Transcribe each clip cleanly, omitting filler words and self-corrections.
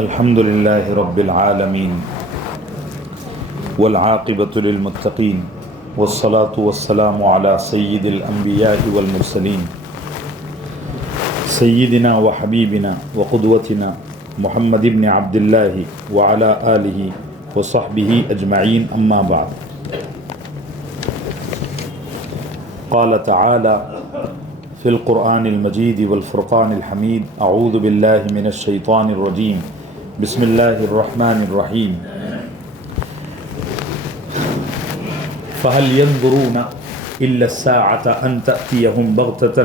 الحمد لله رب العالمين والعاقبة للمتقين والصلاة والسلام على سيد الأنبياء والمرسلين سيدنا وحبيبنا وقدوتنا محمد بن عبد الله وعلى آله وصحبه أجمعين أما بعد. قال تعالى في القرآن المجيد والفرقان الحميد: أعوذ بالله من الشيطان الرجيم، بسم الله الرحمن الرحيم. فهل ينظرون إلا الساعة أن تأتيهم بغتة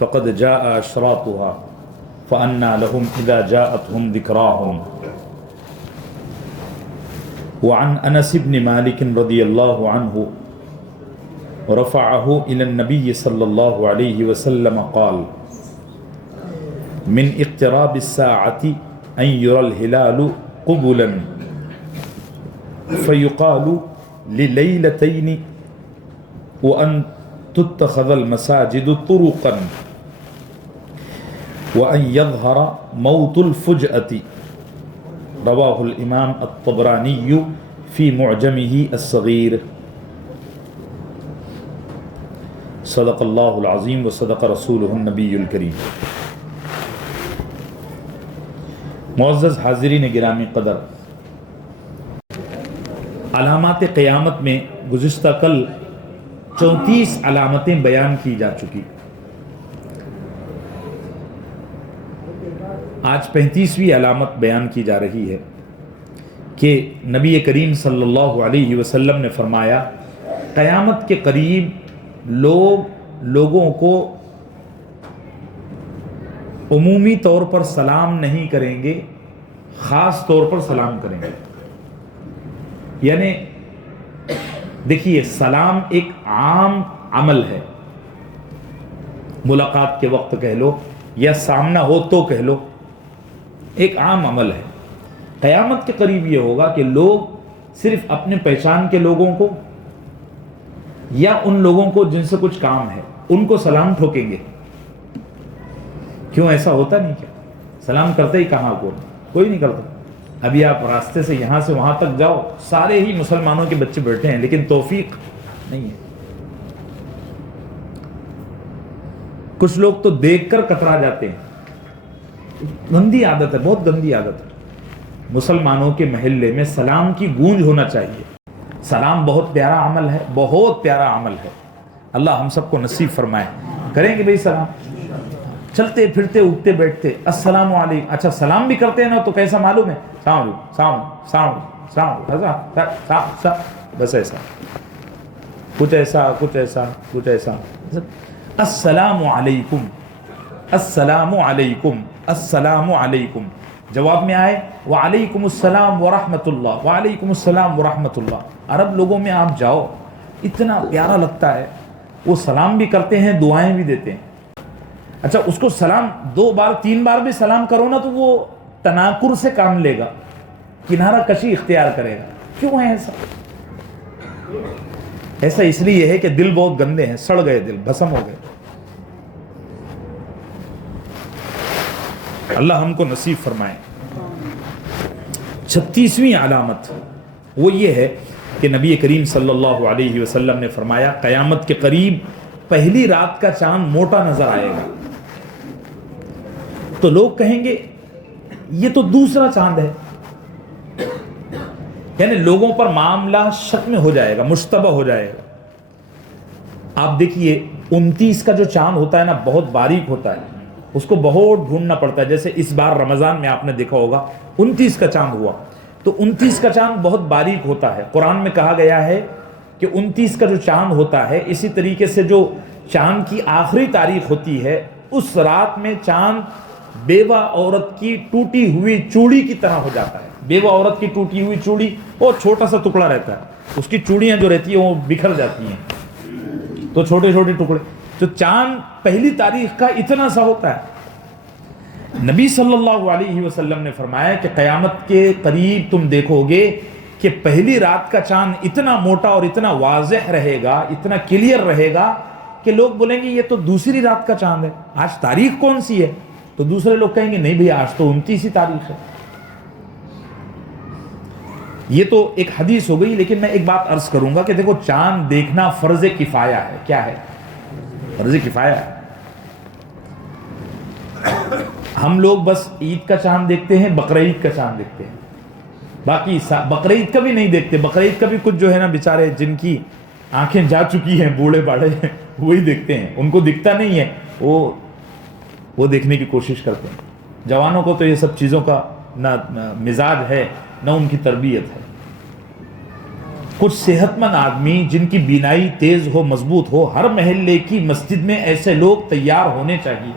فقد جاء أشراطها فأنى لهم إذا جاءتهم ذكراهم. وعن أنس بن مالك رضي الله عنه رفعه إلى النبي صلى الله عليه وسلم قال: من اقتراب الساعة أن يرى الهلال قبلا فيقال لليلتين وأن تتخذ المساجد طرقا وأن يظهر موت الفجأة. رواه الإمام الطبراني في معجمه الصغير. صدق اللہ العظیم و صدق رسولہ النبی الکریم. معزز حاضرین گرامی قدر، علامات قیامت میں گزشتہ کل 34 علامتیں بیان کی جا چکی. آج 35ویں علامت بیان کی جا رہی ہے کہ نبی کریم صلی اللہ علیہ وسلم نے فرمایا قیامت کے قریب لوگوں کو عمومی طور پر سلام نہیں کریں گے، خاص طور پر سلام کریں گے. یعنی دیکھیے، سلام ایک عام عمل ہے، ملاقات کے وقت کہہ لو یا سامنا ہو تو کہہ لو، ایک عام عمل ہے. قیامت کے قریب یہ ہوگا کہ لوگ صرف اپنے پہچان کے لوگوں کو یا ان لوگوں کو جن سے کچھ کام ہے ان کو سلام ٹھوکیں گے. کیوں ایسا ہوتا نہیں؟ کیا سلام کرتے ہی کہاں کوئی نہیں کرتا. ابھی آپ راستے سے یہاں سے وہاں تک جاؤ، سارے ہی مسلمانوں کے بچے بیٹھے ہیں لیکن توفیق نہیں ہے. کچھ لوگ تو دیکھ کر کترا جاتے ہیں. گندی عادت ہے، بہت گندی عادت ہے. مسلمانوں کے محلے میں سلام کی گونج ہونا چاہیے. سلام بہت پیارا عمل ہے، بہت پیارا عمل ہے. اللہ ہم سب کو نصیب فرمائے. کریں گے بھائی سلام؟ چلتے پھرتے اٹھتے بیٹھتے السلام علیکم. اچھا سلام بھی کرتے ہیں نا تو کیسا معلوم ہے؟ سلام بس ایسا کچھ ایسا السلام علیکم، السلام علیکم، السلام علیکم. جواب میں آئے وعلیکم السلام ورحمۃ اللہ، وعلیکم السلام ورحمۃ اللہ. عرب لوگوں میں آپ جاؤ، اتنا پیارا لگتا ہے. وہ سلام بھی کرتے ہیں، دعائیں بھی دیتے ہیں. اچھا اس کو سلام 2 بار 3 بار بھی سلام کرو نا تو وہ تناکر سے کام لے گا، کنارہ کشی اختیار کرے گا. کیوں ہے ایسا؟ ایسا اس لیے ہے کہ دل بہت گندے ہیں، سڑ گئے دل، بھسم ہو گئے. اللہ ہم کو نصیب فرمائے. 36ویں علامت وہ یہ ہے کہ نبی کریم صلی اللہ علیہ وسلم نے فرمایا قیامت کے قریب پہلی رات کا چاند موٹا نظر آئے گا. تو لوگ کہیں گے یہ تو دوسرا چاند ہے. یعنی لوگوں پر معاملہ شک میں ہو جائے گا، مشتبہ ہو جائے گا. آپ دیکھیے 29 کا جو چاند ہوتا ہے نا، بہت باریک ہوتا ہے، اس کو بہت ڈھونڈنا پڑتا ہے. جیسے اس بار رمضان میں آپ نے دیکھا ہوگا 29 کا چاند ہوا، تو 29 کا چاند بہت باریک ہوتا ہے. قرآن میں کہا گیا ہے کہ 29 کا جو چاند ہوتا ہے، اسی طریقے سے جو چاند کی آخری تاریخ ہوتی ہے، اس رات میں چاند بیوہ عورت کی ٹوٹی ہوئی چوڑی کی طرح ہو جاتا ہے. بیوہ عورت کی ٹوٹی ہوئی چوڑی بہت چھوٹا سا ٹکڑا رہتا ہے، اس کی چوڑیاں جو رہتی ہیں وہ بکھر جاتی ہیں، تو چھوٹے چھوٹے ٹکڑے. تو چاند پہلی تاریخ کا اتنا سا ہوتا ہے. نبی صلی اللہ علیہ وسلم نے فرمایا کہ قیامت کے قریب تم دیکھو گے کہ پہلی رات کا چاند اتنا موٹا اور اتنا واضح رہے گا، اتنا کلیئر رہے گا کہ لوگ بولیں گے یہ تو دوسری رات کا چاند ہے، آج تاریخ کون سی ہے؟ تو دوسرے لوگ کہیں گے نہیں بھئی آج تو 29 تاریخ ہے. یہ تو ایک حدیث ہو گئی، لیکن میں ایک بات عرض کروں گا کہ دیکھو چاند دیکھنا فرض کفایہ ہے. کیا ہے؟ فرض کفایہ ہے. ہم لوگ بس عید کا چاند دیکھتے ہیں، بقرعید کا چاند دیکھتے ہیں، باقی بقرعید کا بھی نہیں دیکھتے. بقرعید کا بھی کچھ جو ہے نا بیچارے جن کی آنکھیں جا چکی ہیں، بوڑھے باڑے ہیں، وہی دیکھتے ہیں، ان کو دکھتا نہیں ہے، وہ دیکھنے کی کوشش کرتے ہیں. جوانوں کو تو یہ سب چیزوں کا نہ مزاج ہے نہ ان کی تربیت ہے. کچھ صحت مند آدمی جن کی بینائی تیز ہو، مضبوط ہو، ہر محلے کی مسجد میں ایسے لوگ تیار ہونے چاہیے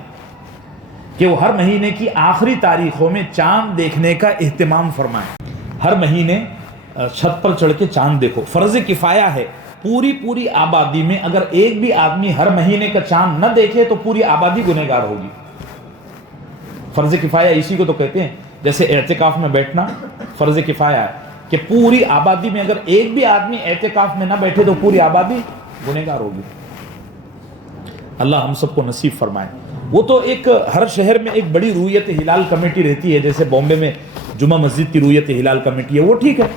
کہ وہ ہر مہینے کی آخری تاریخوں میں چاند دیکھنے کا اہتمام فرمائیں. ہر مہینے چھت پر چڑھ کے چاند دیکھو. فرض کفایہ ہے. پوری آبادی میں اگر ایک بھی آدمی ہر مہینے کا چاند نہ دیکھے تو پوری آبادی گنہگار ہوگی. فرض کفایہ اسی کو تو کہتے ہیں. جیسے اعتکاف میں بیٹھنا فرض کفایہ ہے کہ پوری آبادی میں اگر ایک بھی آدمی اعتکاف میں نہ بیٹھے تو پوری آبادی گنہگار ہوگی. اللہ ہم سب کو نصیب فرمائے. وہ تو ایک ہر شہر میں ایک بڑی رویت ہلال کمیٹی رہتی ہے، جیسے بامبے میں جمعہ مسجد کی رویت ہلال کمیٹی ہے، وہ ٹھیک ہے،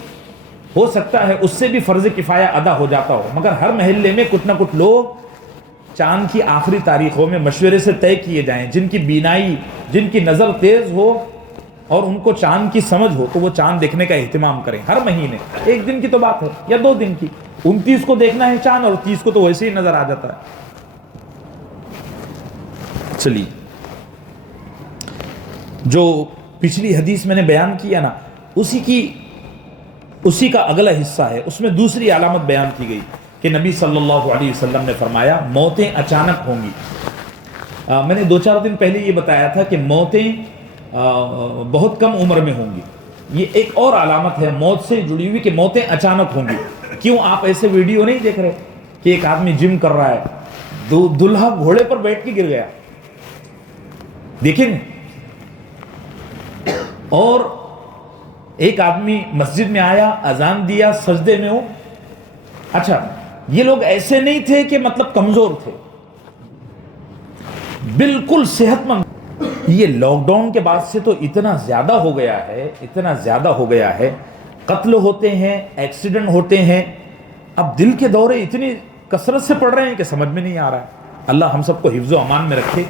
ہو سکتا ہے اس سے بھی فرض کفایہ ادا ہو جاتا ہو. مگر ہر محلے میں کچھ نہ کچھ لوگ چاند کی آخری تاریخوں میں مشورے سے طے کیے جائیں، جن کی بینائی، جن کی نظر تیز ہو اور ان کو چاند کی سمجھ ہو، تو وہ چاند دیکھنے کا اہتمام کریں. ہر مہینے ایک دن کی تو بات ہے یا 2 دن کی. 29 کو دیکھنا ہے چاند اور 30 کو تو ویسے ہی نظر آ جاتا ہے. چلیے، جو پچھلی حدیث میں نے بیان کیا نا، اسی کا اگلا حصہ ہے. اس میں دوسری علامت بیان کی گئی کہ نبی صلی اللہ علیہ وسلم نے فرمایا موتیں اچانک ہوں گی. میں نے 2-4 دن پہلے یہ بتایا تھا کہ موتیں بہت کم عمر میں ہوں گی. یہ ایک اور علامت ہے موت سے جڑی ہوئی کہ موتیں اچانک ہوں گی. کیوں آپ ایسے ویڈیو نہیں دیکھ رہے کہ ایک آدمی جم کر رہا ہے، دلہا گھوڑے پر بیٹھ کے گر گیا، دیکھیں، اور ایک آدمی مسجد میں آیا، اذان دیا، سجدے میں ہو. اچھا، یہ لوگ ایسے نہیں تھے کہ مطلب کمزور تھے، بالکل صحت مند. یہ لاک ڈاؤن کے بعد سے تو اتنا زیادہ ہو گیا ہے، قتل ہوتے ہیں، ایکسیڈنٹ ہوتے ہیں. اب دل کے دورے اتنی کثرت سے پڑ رہے ہیں کہ سمجھ میں نہیں آ رہا ہے. اللہ ہم سب کو حفظ و امان میں رکھے.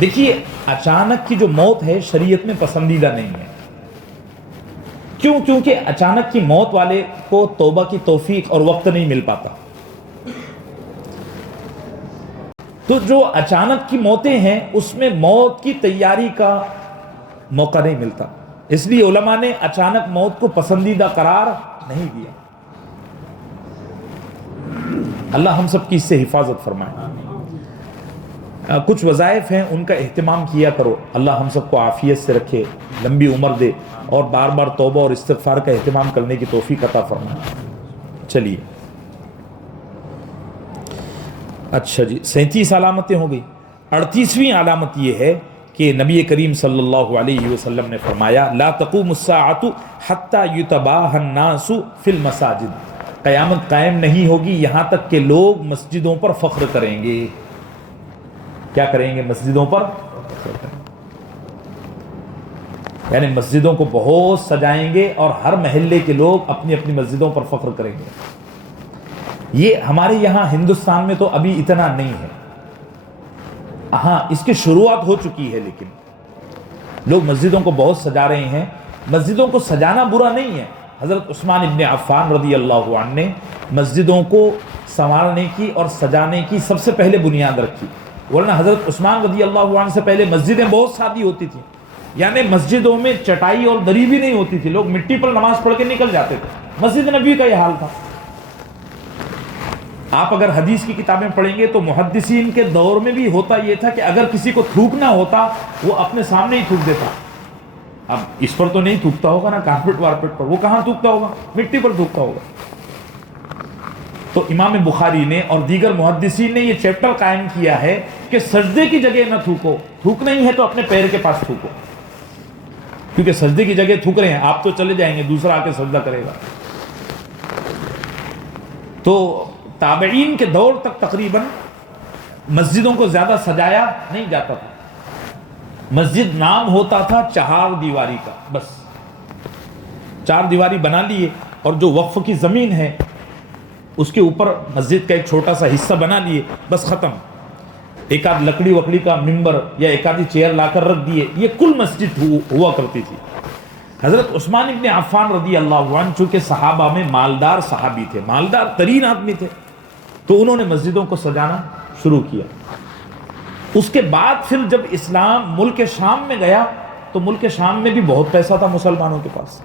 دیکھیے، اچانک کی جو موت ہے شریعت میں پسندیدہ نہیں ہے. کیونکہ اچانک کی موت والے کو توبہ کی توفیق اور وقت نہیں مل پاتا. تو جو اچانک کی موتیں ہیں اس میں موت کی تیاری کا موقع نہیں ملتا. اس لیے علماء نے اچانک موت کو پسندیدہ قرار نہیں دیا. اللہ ہم سب کی اس سے حفاظت فرمائے. کچھ وظائف ہیں ان کا اہتمام کیا کرو. اللہ ہم سب کو عافیت سے رکھے، لمبی عمر دے، اور بار بار توبہ اور استغفار کا اہتمام کرنے کی توفیق عطا فرمائے. چلیے، اچھا جی، 37 علامتیں ہو گئی. 38ویں علامت یہ ہے کہ نبی کریم صلی اللہ علیہ وسلم نے فرمایا لا تقوم الساعۃ حتی یتباہی الناس فی المساجد. قیامت قائم نہیں ہوگی یہاں تک کہ لوگ مسجدوں پر فخر کریں گے. کیا کریں گے؟ مسجدوں پر فخر کریں گے. یعنی مسجدوں کو بہت سجائیں گے اور ہر محلے کے لوگ اپنی اپنی مسجدوں پر فخر کریں گے. یہ ہمارے یہاں ہندوستان میں تو ابھی اتنا نہیں ہے. ہاں، اس کی شروعات ہو چکی ہے، لیکن لوگ مسجدوں کو بہت سجا رہے ہیں. مسجدوں کو سجانا برا نہیں ہے. حضرت عثمان ابن عفان رضی اللہ عنہ نے مسجدوں کو سنوارنے کی اور سجانے کی سب سے پہلے بنیاد رکھی. ورنہ حضرت عثمان رضی اللہ عنہ سے پہلے مسجدیں بہت سادی ہوتی تھیں. یعنی مسجدوں میں چٹائی اور دری بھی نہیں ہوتی تھی، لوگ مٹی پر نماز پڑھ کے نکل جاتے تھے. مسجد نبوی کا یہ حال تھا. آپ اگر حدیث کی کتابیں پڑھیں گے تو محدثین کے دور میں بھی ہوتا یہ تھا کہ اگر کسی کو تھوکنا ہوتا وہ اپنے سامنے ہی تھوک دیتا. اب اس پر تو نہیں تھوکتا ہوگا نا، کارپیٹ وارپیٹ پر، وہ کہاں تھوکتا ہوگا؟ مٹی پر تھوکتا ہوگا. تو امام بخاری نے اور دیگر محدثین نے یہ چیپٹر قائم کیا ہے کہ سجدے کی جگہ نہ تھوکو. تھوکنا ہی ہے تو اپنے پیر کے پاس تھوکو، کیونکہ سجدے کی جگہ تھوک رہے ہیں آپ تو چلے جائیں گے، دوسرا آ کے سجدہ کرے گا. تو تابعین کے دور تک تقریباً مسجدوں کو زیادہ سجایا نہیں جاتا تھا. مسجد نام ہوتا تھا 4 دیواری کا، بس 4 دیواری بنا لیے اور جو وقف کی زمین ہے اس کے اوپر مسجد کا ایک چھوٹا سا حصہ بنا لیے، بس ختم. ایک آدھ لکڑی وکڑی کا ممبر یا ایک آدھی چیئر لا کر رکھ دیے، یہ کل مسجد ہوا کرتی تھی. حضرت عثمان ابن عفان رضی اللہ عنہ چونکہ صحابہ میں مالدار صحابی تھے، مالدار ترین آدمی تھے، تو انہوں نے مسجدوں کو سجانا شروع کیا. اس کے بعد پھر جب اسلام ملک شام میں گیا تو ملک شام میں بھی بہت پیسہ تھا مسلمانوں کے پاس،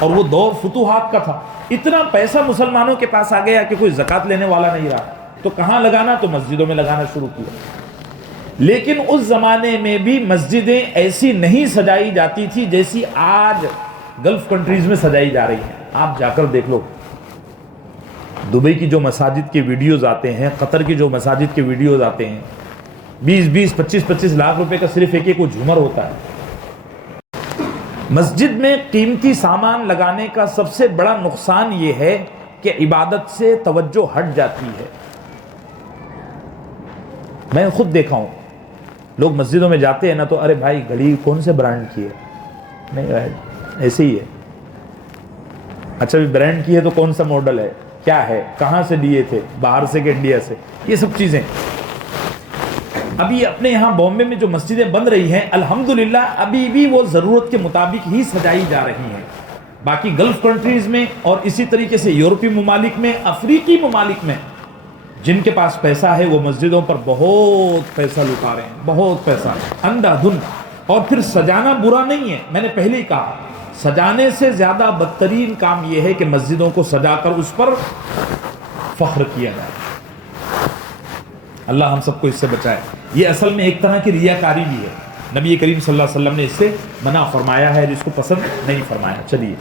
اور وہ دور فتوحات کا تھا. اتنا پیسہ مسلمانوں کے پاس آ گیا کہ کوئی زکوٰۃ لینے والا نہیں رہا، تو کہاں لگانا؟ تو مسجدوں میں لگانا شروع کیا. لیکن اس زمانے میں بھی مسجدیں ایسی نہیں سجائی جاتی تھی جیسی آج گلف کنٹریز میں سجائی جا رہی ہیں. آپ جا کر دیکھ لو، دبئی کی جو مساجد کے ویڈیوز آتے ہیں، قطر کی جو مساجد کے ویڈیوز آتے ہیں، 20 25 لاکھ روپے کا صرف ایک وہ جھومر ہوتا ہے. مسجد میں قیمتی سامان لگانے کا سب سے بڑا نقصان یہ ہے کہ عبادت سے توجہ ہٹ جاتی ہے. میں خود دیکھا ہوں، لوگ مسجدوں میں جاتے ہیں نا تو ارے بھائی گھڑی کون سے برانڈ کی ہے؟ نہیں بھائی ایسے ہی ہے. اچھا بھی برانڈ کی ہے تو کون سا ماڈل ہے، کیا ہے، کہاں سے لیے تھے، باہر سے کہ انڈیا سے؟ یہ سب چیزیں ابھی اپنے یہاں بامبے میں جو مسجدیں بن رہی ہیں الحمدللہ ابھی بھی وہ ضرورت کے مطابق ہی سجائی جا رہی ہیں. باقی گلف کنٹریز میں اور اسی طریقے سے یورپی ممالک میں، افریقی ممالک میں جن کے پاس پیسہ ہے وہ مسجدوں پر بہت پیسہ لٹا رہے ہیں، بہت پیسہ اندھا دھند. اور پھر سجانا برا نہیں ہے، میں نے پہلے ہی کہا سجانے سے زیادہ بدترین کام یہ ہے کہ مسجدوں کو سجا کر اس پر فخر کیا جائے. اللہ ہم سب کو اس سے بچائے. یہ اصل میں ایک طرح کی ریاکاری بھی ہے. نبی کریم صلی اللہ علیہ وسلم نے اس سے منع فرمایا ہے، جس کو پسند نہیں فرمایا. چلیے